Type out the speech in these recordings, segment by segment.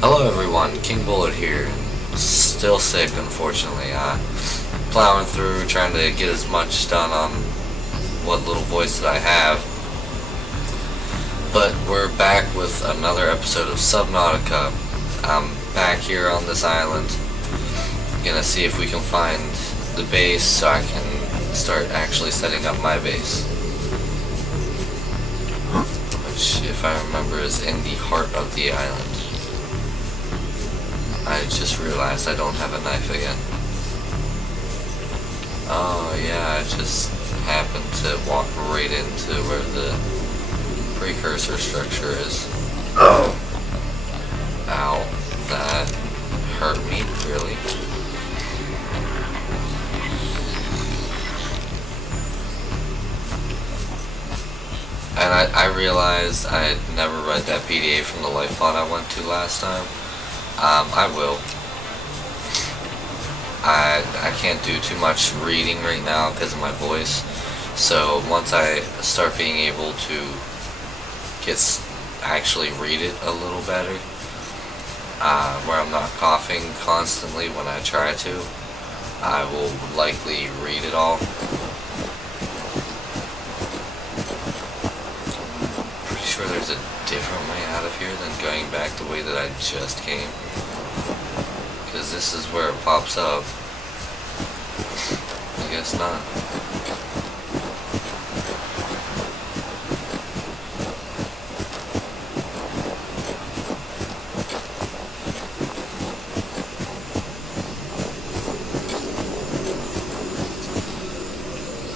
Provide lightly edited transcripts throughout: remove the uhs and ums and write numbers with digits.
Hello everyone, kingbullet here. Still sick, unfortunately. Plowing through, trying to get as much done on what little voice that I have. But we're back with another episode of Subnautica. I'm back here on this island. Gonna see if we can find the base so I can start actually setting up my base. Which, if I remember, is in the heart of the island. I just realized I don't have a knife again. Oh yeah, I just happened to walk right into where the precursor structure is. Oh! Ow. That hurt me, really. And I realized I had never read that PDA from the life pod I went to last time. I will. I can't do too much reading right now because of my voice. So once I start being able to actually read it a little better, where I'm not coughing constantly when I try to, I will likely read it all. Pretty sure there's a different way out of here than going back the way that I just came, because this is where it pops up. I guess not.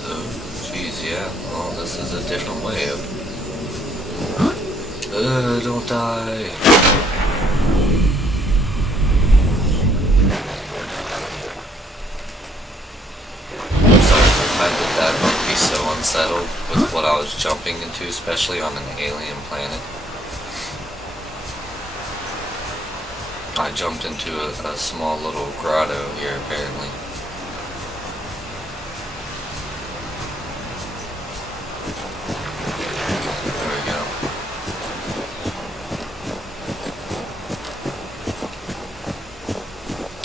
Oh, jeez, yeah. Well, this is a different way of... don't die. Sorry if I did that, I'd be so unsettled with what I was jumping into, especially on an alien planet. I jumped into a small little grotto here, apparently. There we go.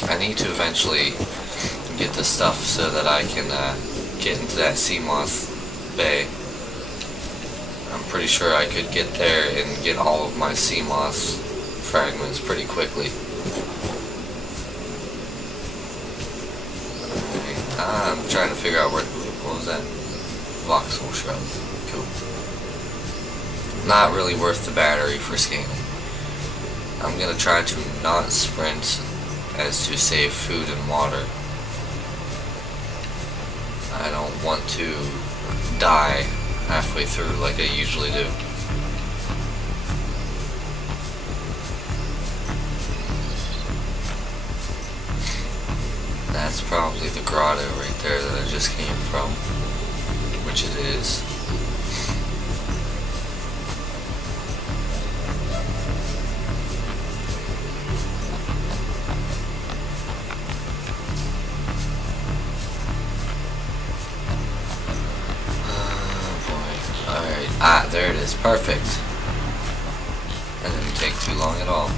I need to eventually get this stuff so that I can get into that sea moth bay. I'm pretty sure I could get there and get all of my sea moth fragments pretty quickly. I'm trying to figure out what was that? Voxel shrub. Cool. Not really worth the battery for scanning. I'm gonna try to not sprint as to save food and water. I don't want to die halfway through like I usually do. That's probably the grotto right there that I just came from, which it is. Ah, there it is. Perfect. That didn't take too long at all.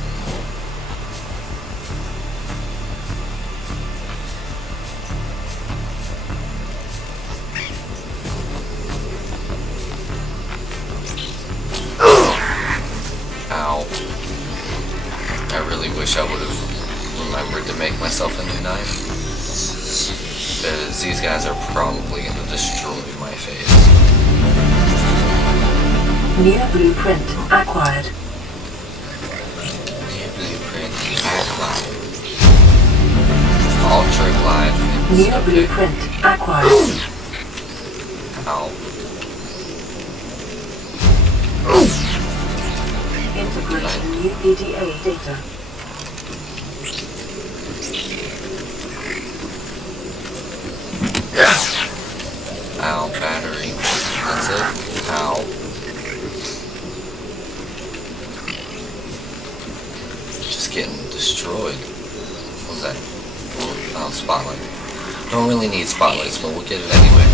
Ow. I really wish I would have remembered to make myself a new knife, because these guys are probably going to destroy my face. New blueprint acquired. New blueprint acquired. Ultra glide. New blueprint acquired. Ow. Integrate new PDA data. Ow, battery. That's it. Ow. Just getting destroyed. What was that? Oh, spotlight. Don't really need spotlights, but we'll get it anyway.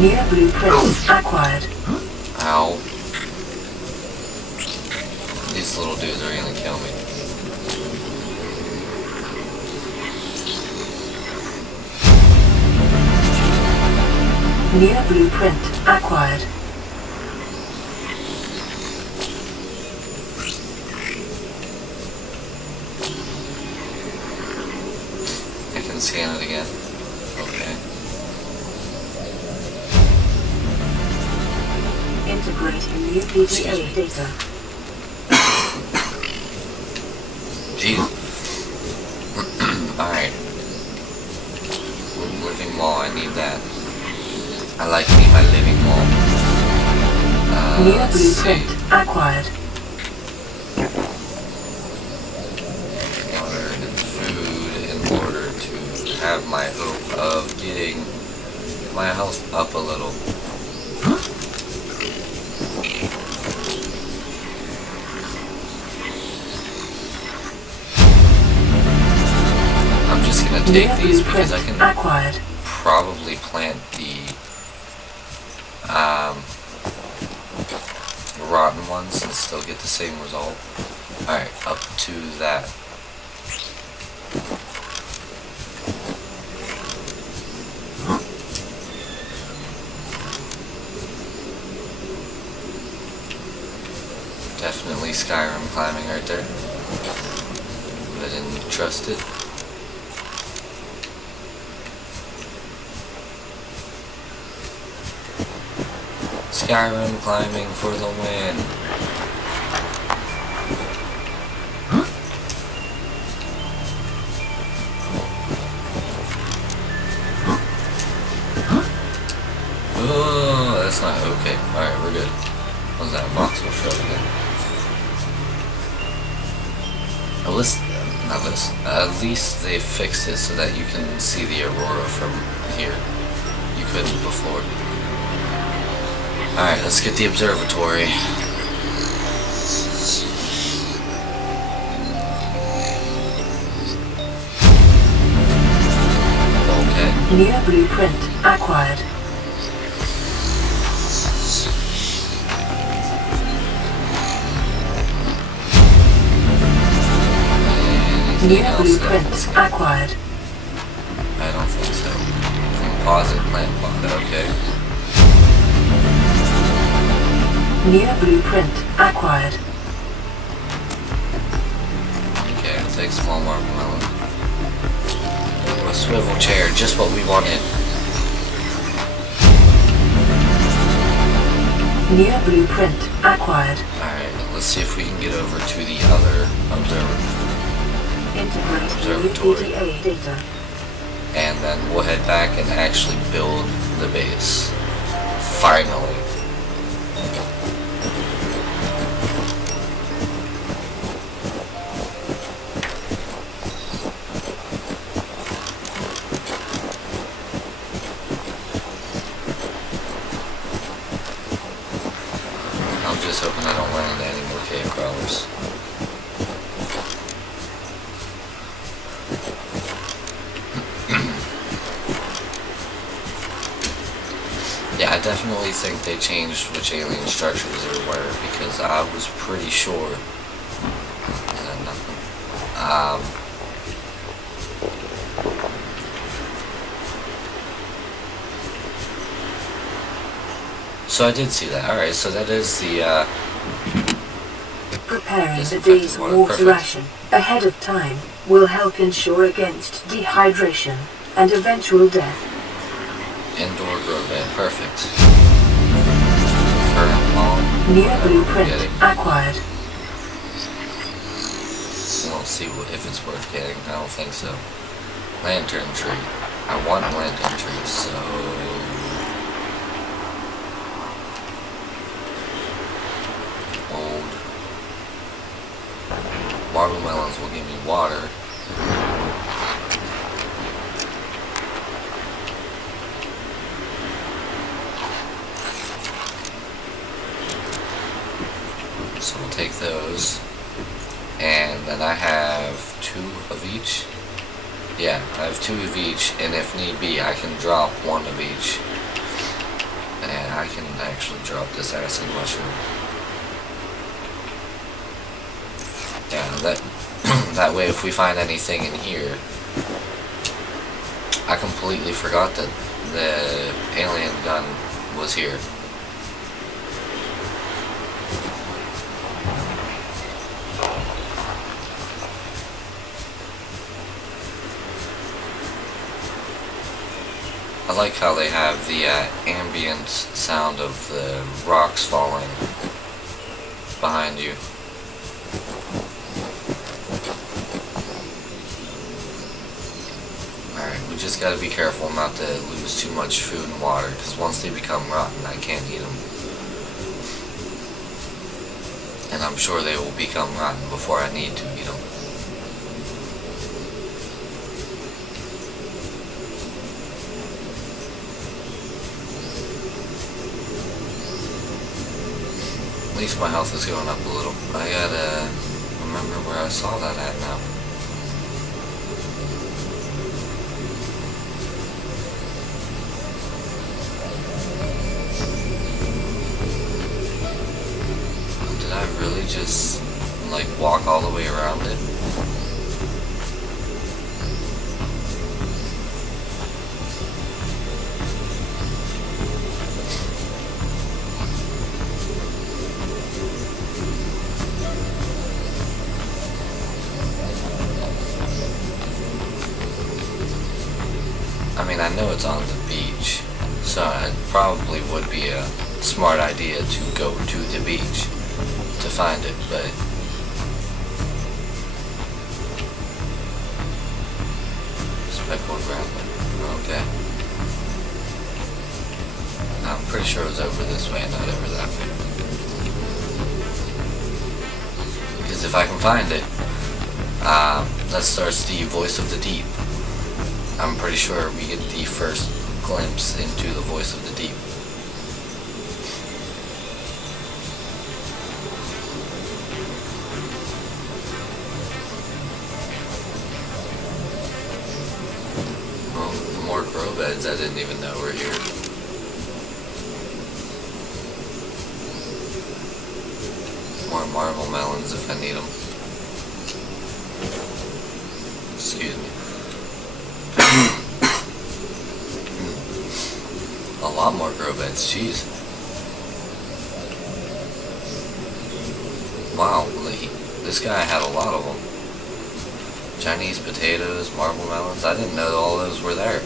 New blueprint acquired. Ow. These these little dudes are gonna kill me. New blueprint acquired. I can scan it again. Okay. Integrating new PDA data. Jeez. Alright. Living wall, I need that. I like me my living wall. New Let's blueprint see. acquired. Water and food in order to have my hope of getting my health up a little. I'm just gonna take New these because I blueprint can acquired. probably plant the rotten ones and still get the same result. Alright, up to that. Definitely Skyrim climbing right there. I didn't trust it. Skyrim climbing for the win. Oh, that's not okay. Alright, we're good. What was that? Voxel shrub again. At least they fixed it so that you can see the aurora from here. You couldn't before. Alright, let's get the observatory. Okay. New blueprint acquired. New blueprint acquired. I don't think so. Composite plant plot, okay. New blueprint acquired. Okay, I'll take small marshmallow. A swivel chair, just what we wanted. New blueprint acquired. Alright, let's see if we can get over to the other observatory. Integrate new Observatory. PDA data. And then we'll head back and actually build the base. Finally. I'm just hoping I don't run into any more cave crawlers. Yeah, I definitely think they changed which alien structures there were because I was pretty sure. So I did see that. Alright, so that is the, Preparing the disinfectant day's water. water Perfect. ration ahead of time will help ensure against dehydration and eventual death. Indoor grow bed. Perfect. Fern palm. New whatever we're blueprint getting. acquired. We'll see if it's worth getting. I don't think so. Lantern tree. I want a lantern tree, so... Old. Watermelons will give me water. So we'll take those. And then I have 2 of each. Yeah, I have 2 of each, and if need be, I can drop 1 of each. And I can actually drop this acid mushroom. That that way, if we find anything in here, I completely forgot that the alien gun was here. I like how they have the ambient sound of the rocks falling behind you. Alright, we just gotta be careful not to lose too much food and water, because once they become rotten, I can't eat them. And I'm sure they will become rotten before I need to eat them. At least my health is going up a little. I gotta remember where I saw that at now. Did I really just, like, walk all the way around it? I mean, I know it's on the beach, so it probably would be a smart idea to go to the beach to find it, but speckled grappling. Okay. I'm pretty sure it was over this way and not over that way. Because if I can find it, that starts the voice of the deep. I'm pretty sure we get the first glimpse into the voice of the deep. Oh, more grow beds I didn't even know were here. More marble melons if I need them. Excuse me. A lot more grow beds, jeez. Wow, this guy had a lot of them. Chinese potatoes, marble melons, I didn't know all those were there.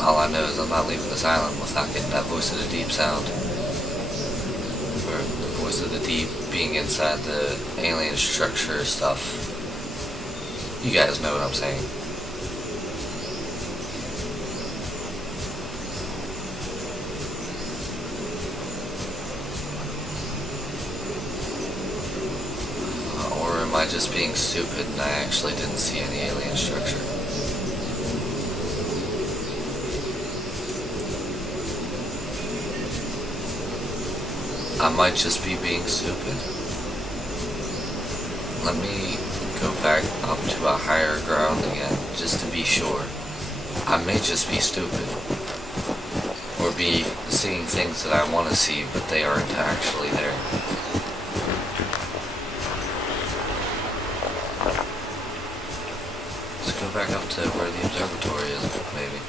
All I know is I'm not leaving this island without getting that voice of the deep sound. Or the voice of the deep being inside the alien structure stuff. You guys know what I'm saying. Or am I just being stupid and I actually didn't see any alien structure? I might just be being stupid. Let me go back up to a higher ground again, just to be sure. I may just be stupid. Or be seeing things that I want to see, but they aren't actually there. Let's go back up to where the observatory is, maybe.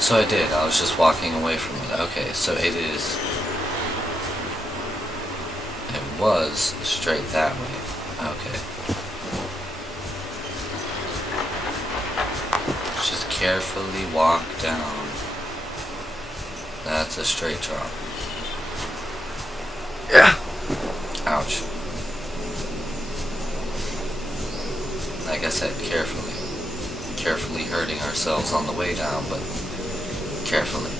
So I did, I was just walking away from it. Okay, so it was straight that way. Okay. Just carefully walk down. That's a straight drop. Yeah. Ouch. Like I said, carefully. Carefully hurting ourselves on the way down, but carefully.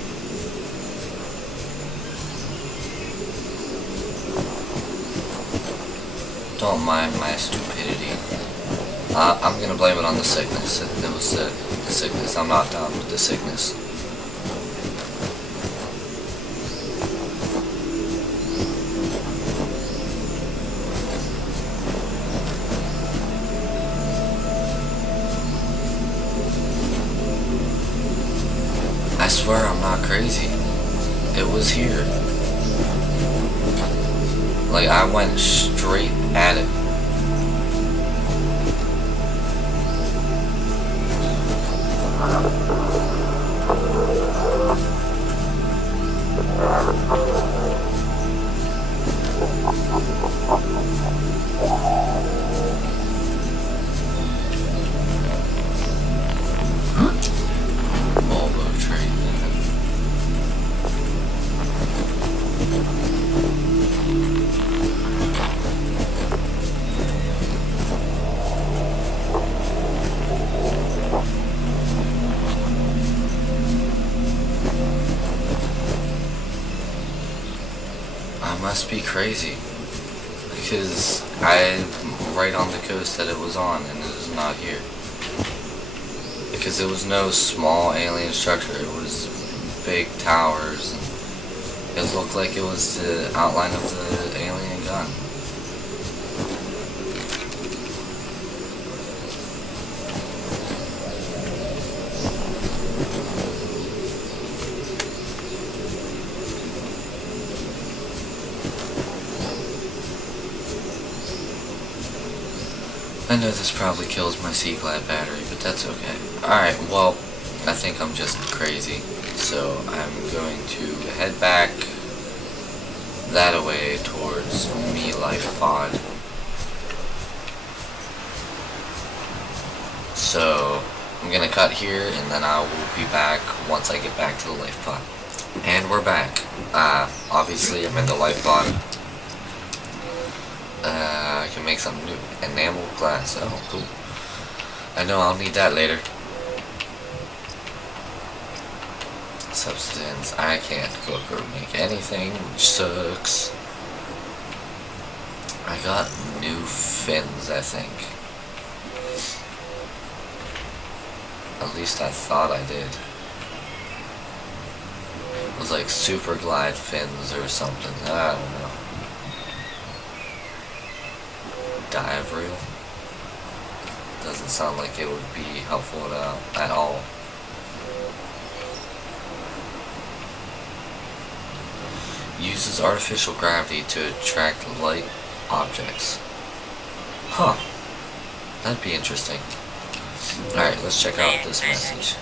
Don't mind my stupidity. I'm gonna blame it on the sickness. It was the sickness. I'm not down with the sickness. I swear I'm not crazy. It was here. Like, I went straight at it. Volvo train. I must be crazy, because I'm right on the coast that it was on, and it is not here. Because it was no small alien structure, it was big towers, and it looked like it was the outline of the alien gun. I know this probably kills my C-Glide battery, but that's okay. Alright, well, I think I'm just crazy. So I'm going to head back that way towards me life pod. So I'm gonna cut here, and then I will be back once I get back to the life pod. And we're back. Obviously I'm in the life pod. I can make something new. Enamel glass. Oh, cool. I know I'll need that later. Substance. I can't cook or make anything, which sucks. I got new fins, I think. At least I thought I did. It was like super glide fins or something. I don't know. Dive reel. Doesn't sound like it would be helpful at all. Uses artificial gravity to attract light objects. Huh. That'd be interesting. Alright, let's check out this message.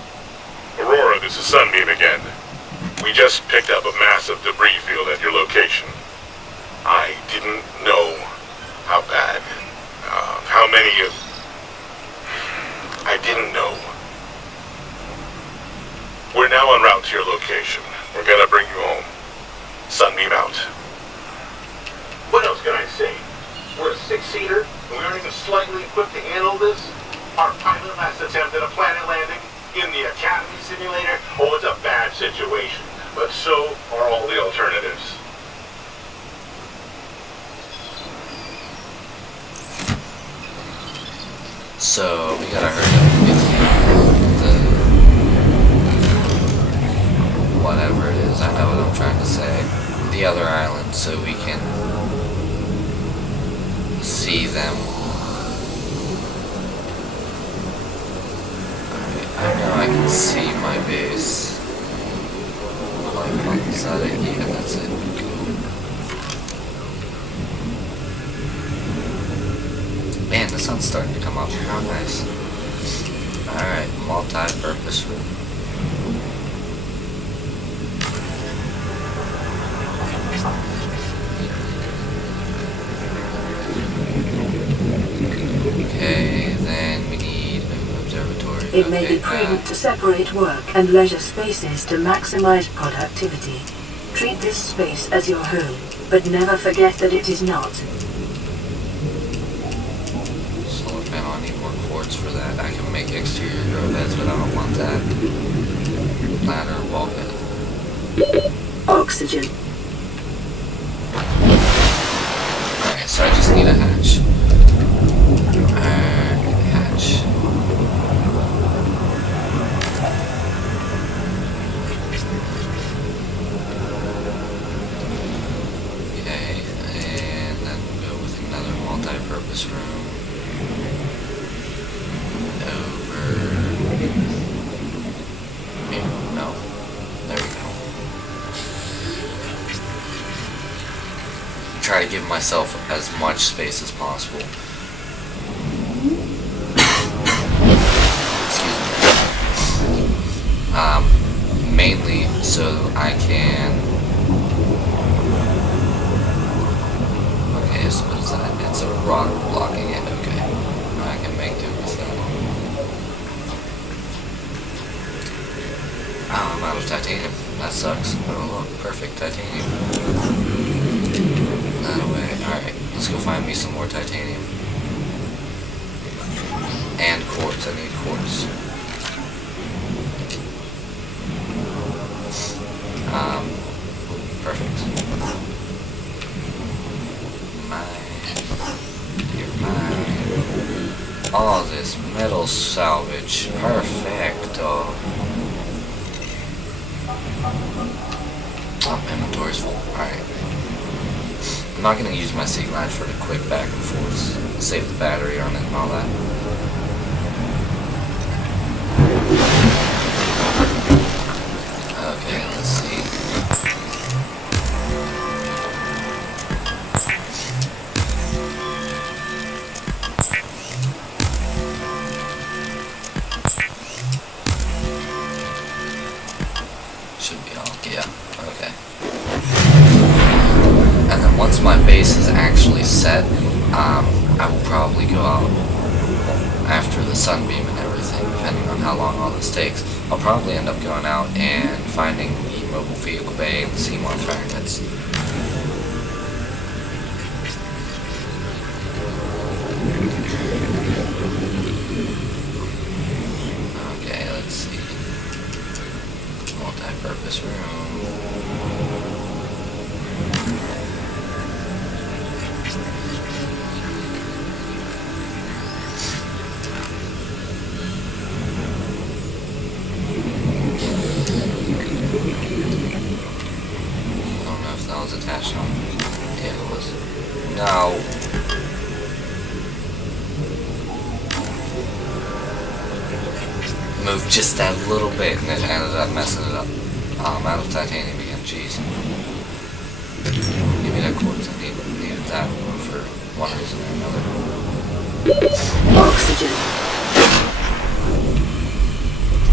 Aurora, this is Sunbeam again. We just picked up a massive debris field at your location. I didn't know how bad, how many of... I didn't know. We're now en route to your location. We're gonna bring you home. Sunbeam out. What else can I say? We're a six-seater, and we aren't even slightly equipped to handle this. Our pilot last attempted a planet landing in the Academy simulator. Oh, it's a bad situation, but so are all the alternatives. So we gotta hurry up and get to the whatever it is. I know what I'm trying to say. The other island, so we can see them. Alright, I know I can see my base. Like, is that it? Yeah, that's it. Man, the sun's starting to come up. How nice. Alright, multi-purpose room. Okay, then we need an observatory. It may be prudent to separate work and leisure spaces to maximize productivity. Treat this space as your home, but never forget that it is not. Solar panel, I need more quartz for that. I can make exterior grow beds, but I don't want that. Ladder, bulkhead. Oxygen. Alright, so I just need a hatch. Hatch. multi-purpose room. Over here. No. There we go. Try to give myself as much space as possible. Excuse me. Mainly so I can. Okay, so what is that? It's a rock blocking it. Okay, I can make do with that. Oh, I'm out of titanium. That sucks. Oh look, perfect titanium. That away. Alright, let's go find me some more titanium. And quartz. I need quartz. Perfect. You're mine. All this metal salvage. Perfecto. Oh, inventory's full. Alright. I'm not going to use my seat line for the quick back and forth. Save the battery on it and all that. Okay, let's see. Should be all, yeah, okay. And then once my base is actually set, I will probably go out after the sunbeam and everything, depending on how long all this takes. I'll probably end up going out and finding the mobile vehicle bay and the sea moth fragments. Okay, let's see. Multi-purpose room. Attached on. Yeah, it was. No. Moved just that little bit and it ended up messing it up. I'm out of titanium again, jeez. Give me that quartz. I needed that for one reason or another. Oxygen.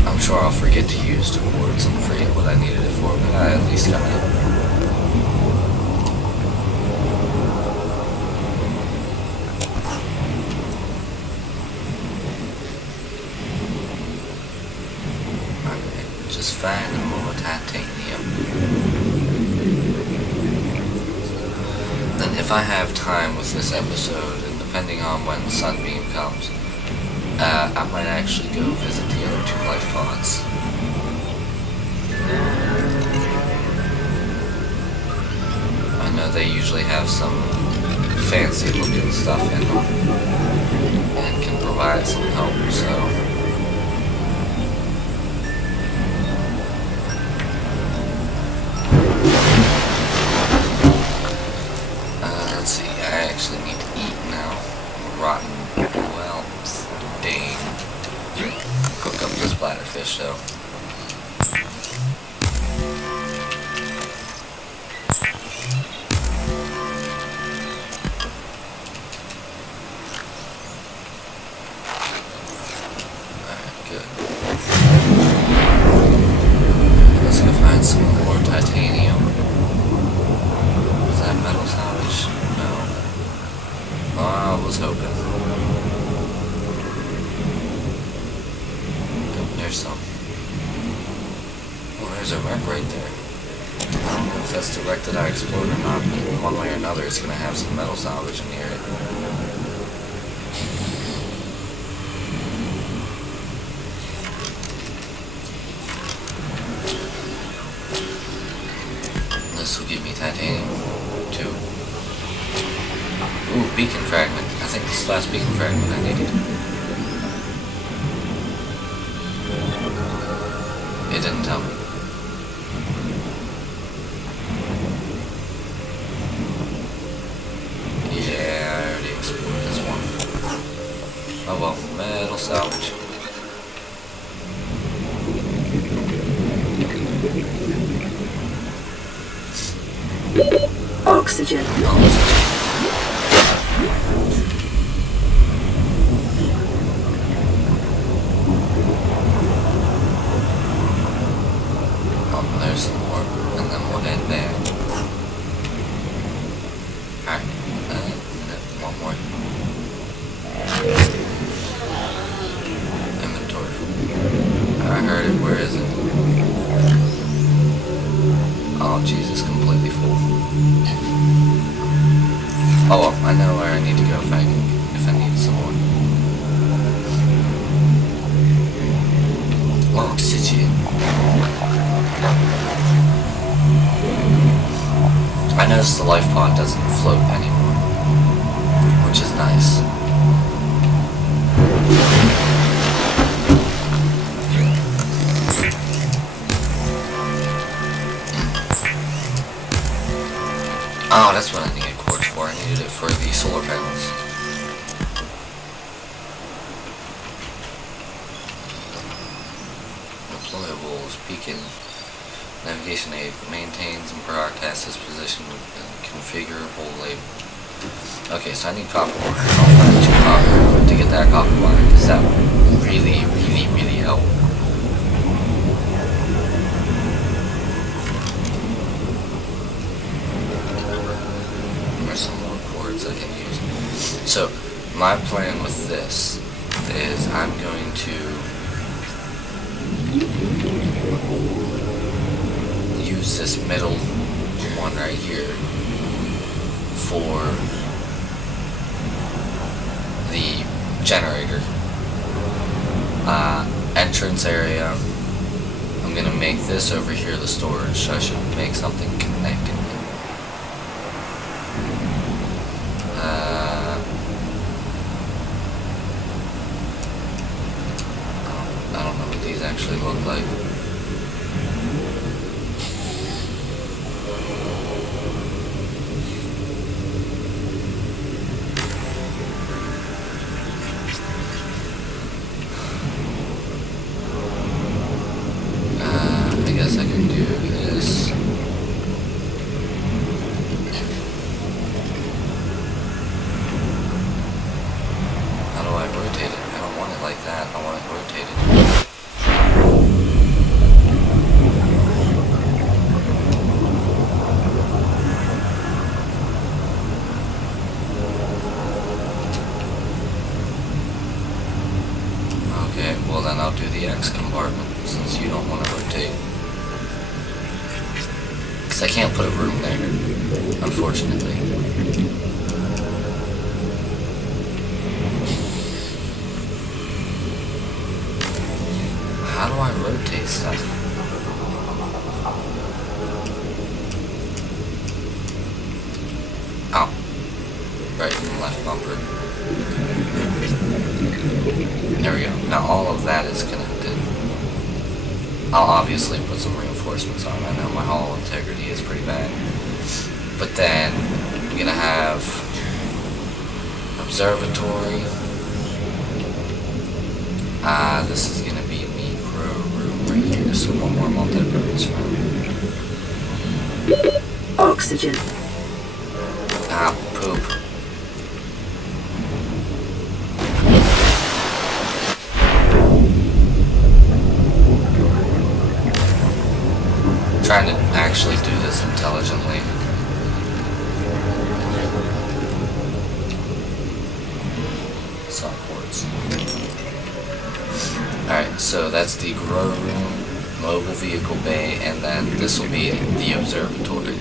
I'm sure I'll forget to use the quartz and forget what I needed it for, but I at least got it. Just find more titanium. Then if I have time with this episode, and depending on when Sunbeam comes, I might actually go visit the other two life pods. I know they usually have some fancy looking stuff in them, and can provide some help, so... let's see, I actually need to eat now. Rotten. Well, dang. Cook up this bladderfish though. Alright, good. Let's go find some more titanium. Is that metal salvage? No. Oh, I was hoping. Oh, there's some. Oh, there's a wreck right there. I don't know if that's the wreck that I explored or not, but one way or another it's going to have some metal salvage near it. This will give me titanium, too. Ooh, beacon fragment. I think this is the last beacon fragment I needed. It didn't tell me. Yeah, I already explored this one. Oh well, metal salvage. Oxygen. Oh, there's some more, and then we'll end there. Alright, one more. Inventory. I heard it, where is it? Oh, Jesus, completely full. Oh well, I know where I need to go if I need some more. Oxygen. I noticed the life pod doesn't float anymore, which is nice. Oh, that's what I needed quartz for. I needed it for the solar panels. Deployables, beacon, navigation aid, maintains and broadcasts its position and configurable label. Okay, so I need copper wire. I'll find 2 copper to get that copper wire, because that will really help. There's some more quartz I can use. So, my plan with this is I'm going to use this middle one right here for the generator. Entrance area. I'm gonna make this over here the storage, so I should make something connecting. I don't know what these actually look like. I guess I can do this. How do I rotate it? I don't want it like that. I want it rotated. Okay, well then I'll do the X compartment, since you don't want to rotate. Because I can't put a room there, unfortunately. How do I rotate stuff? Oh. Right and left bumper. There we go. Now all of that is connected. I'll obviously put some reinforcements on. I know my hull integrity is pretty bad. But then I'm gonna have observatory. This is gonna be the grow room right here. So one more multi-purpose room. Oxygen. Poop. Trying to actually do this intelligently. Some quartz. Alright, so that's the grow room, mobile vehicle bay, and then this will be the observatory.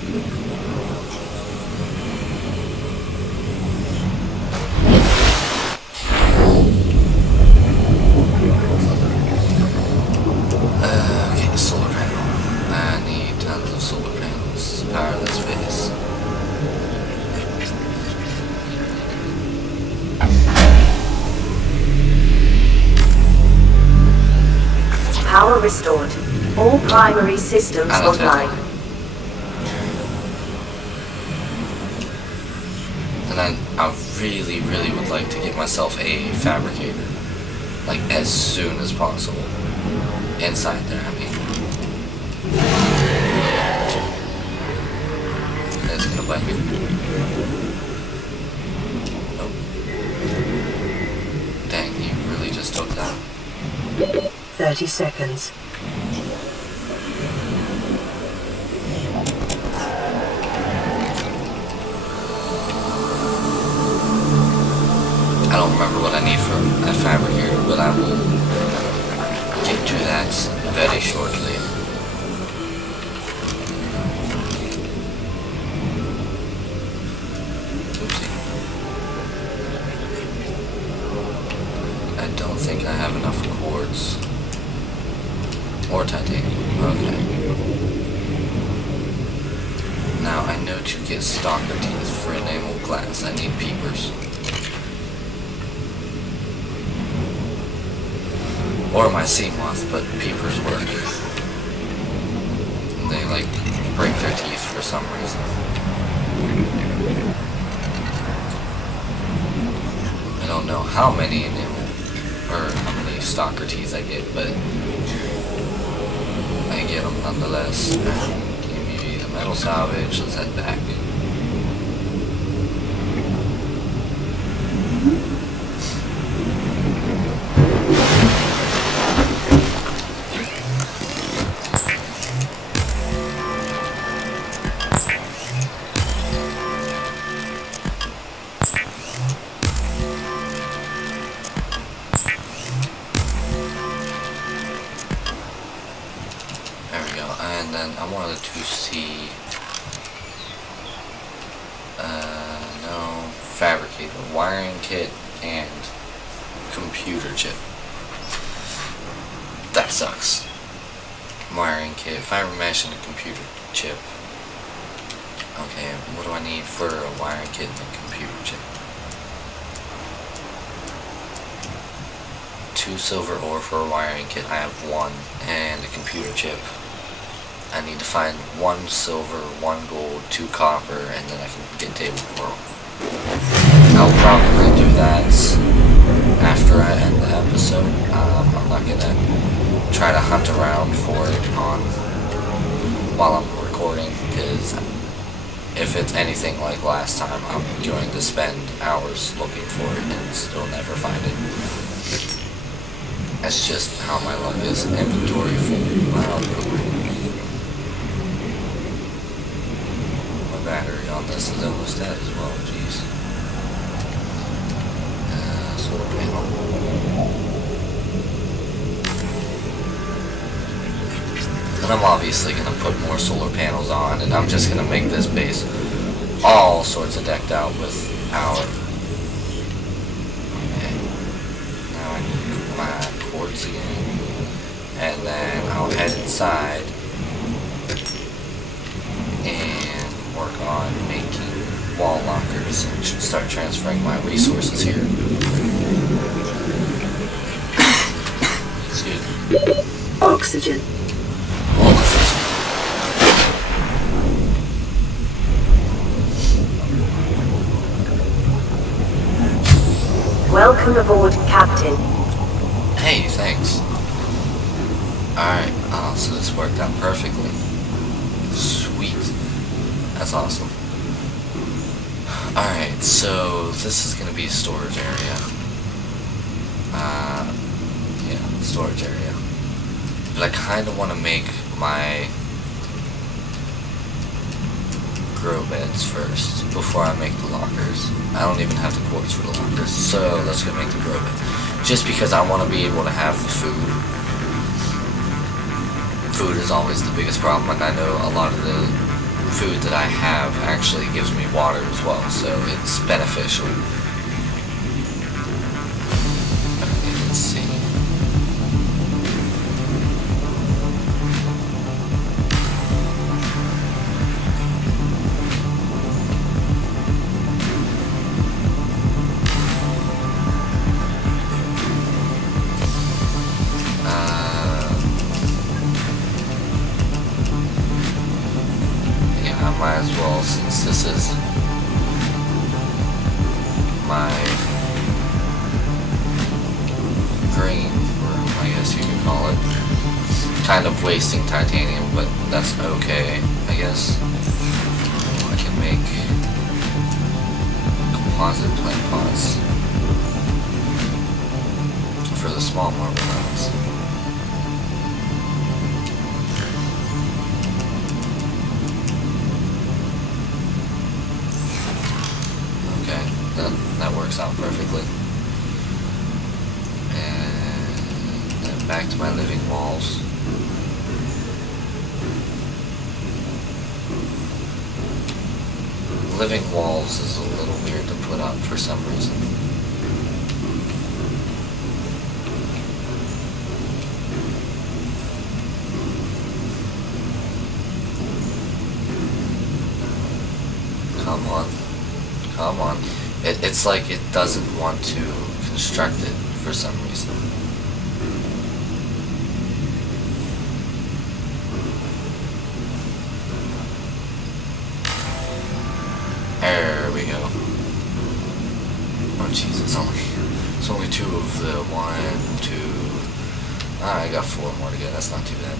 Okay, solar panel. I need tons of solar panels to power this base. Power restored. All primary systems online. And then I really, really would like to get myself a fabricator. Like, as soon as possible. Inside there, I mean. It's gonna bite me. Nope. Dang, you really just took that. 30 seconds. I don't remember what I need for a fabricator, but I will get to that very shortly. Oopsie. I don't think I have enough quartz. Or titanium. Okay. Now I know to get stalker teeth for enamel glass, I need peepers. Or my sea moth, but peepers work. They like break their teeth for some reason. I don't know how many enamel or how many stalker teeth I get, but I get them nonetheless. Give me the metal salvage. Let's head back. And then I wanted to see, no, fabricator, wiring kit, and computer chip. That sucks. Wiring kit, fiber mesh, and a computer chip. Okay, what do I need for a wiring kit and a computer chip? 2 silver ore for a wiring kit, I have 1, and a computer chip. I need to find 1 silver, 1 gold, 2 copper, and then I can get table coral. I'll probably do that after I end the episode. I'm not gonna try to hunt around for it while I'm recording, because if it's anything like last time, I'm going to spend hours looking for it and still never find it. That's just how my luck is. Inventory full. Wow. Battery on this is almost dead as well, jeez. Solar panel. And I'm obviously going to put more solar panels on, and I'm just going to make this base all sorts of decked out with power. Okay. Now I need my quartz again. And then I'll head inside and work on making wall lockers and should start transferring my resources here. Excuse me. Oxygen. Welcome aboard, Captain. Hey, thanks. Alright, so this worked out perfectly. Sweet. That's awesome. Alright, so this is going to be a storage area. Yeah, storage area. But I kind of want to make my grow beds first, before I make the lockers. I don't even have the quartz for the lockers, so let's go make the grow beds. Just because I want to be able to have the food. Food is always the biggest problem, and I know a lot of the food that I have actually gives me water as well, so it's beneficial. Okay, let's see. Might as well, since this is kind of wasting titanium, but that's okay, I guess. I can make composite plant pots for the small marble rounds. Okay, that works out perfectly. And then back to my living walls. Living walls is a little weird to put up for some reason. Come on. Come on. It's like it doesn't want to construct it for some reason. There we go. Oh jeez, it's only 2 of the 1, 2. I got 4 more to get. That's not too bad.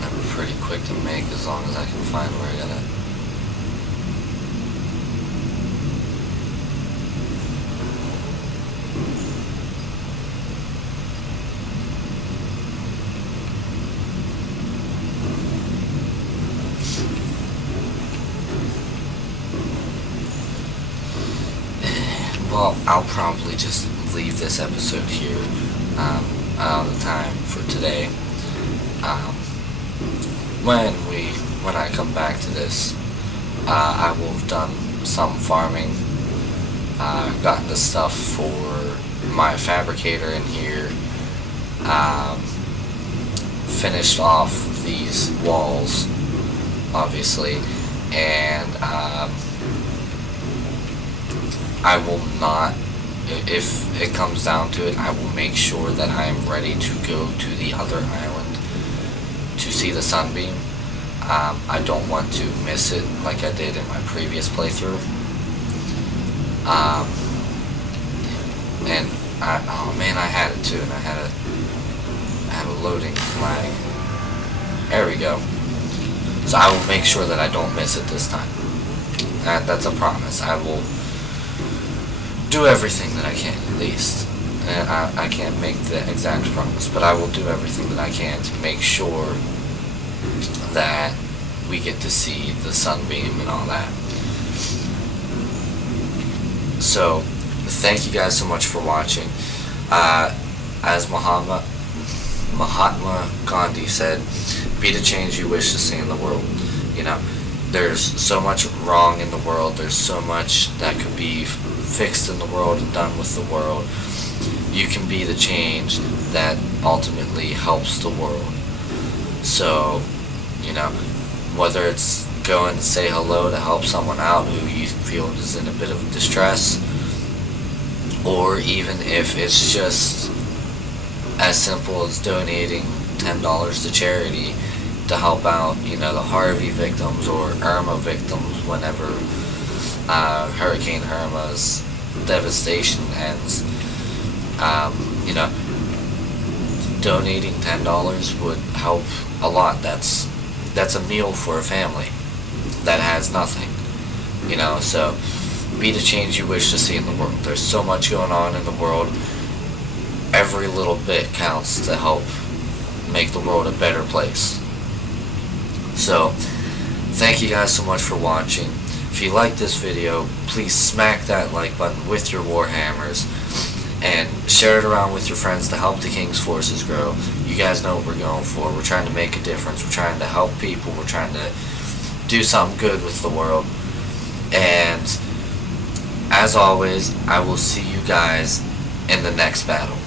They're pretty quick to make as long as I can find where I got it. Well, I'll probably just leave this episode here out of time for today. When I come back to this, I will have done some farming, gotten the stuff for my fabricator in here, finished off these walls, obviously, and I will not, if it comes down to it, I will make sure that I am ready to go to the other island to see the sunbeam. I don't want to miss it like I did in my previous playthrough. And oh man, I had it too, and I had a loading flag. There we go. So I will make sure that I don't miss it this time. That's a promise. I will do everything that I can, at least. And I can't make the exact promise, but I will do everything that I can to make sure that we get to see the sunbeam and all that. So, thank you guys so much for watching. As Mahatma Gandhi said, be the change you wish to see in the world. You know, there's so much wrong in the world, there's so much that could be fixed in the world and done with the world. You can be the change that ultimately helps the world. So, you know, whether it's going to say hello to help someone out who you feel is in a bit of distress, or even if it's just as simple as donating $10 to charity to help out, you know, the Harvey victims or Irma victims whenever Hurricane Irma's devastation ends. You know, donating $10 would help a lot. That's a meal for a family that has nothing. You know, so be the change you wish to see in the world. There's so much going on in the world. Every little bit counts to help make the world a better place. So, thank you guys so much for watching. If you like this video, please smack that like button with your Warhammers and share it around with your friends to help the King's forces grow. You guys know what we're going for. We're trying to make a difference. We're trying to help people. We're trying to do something good with the world. And as always, I will see you guys in the next battle.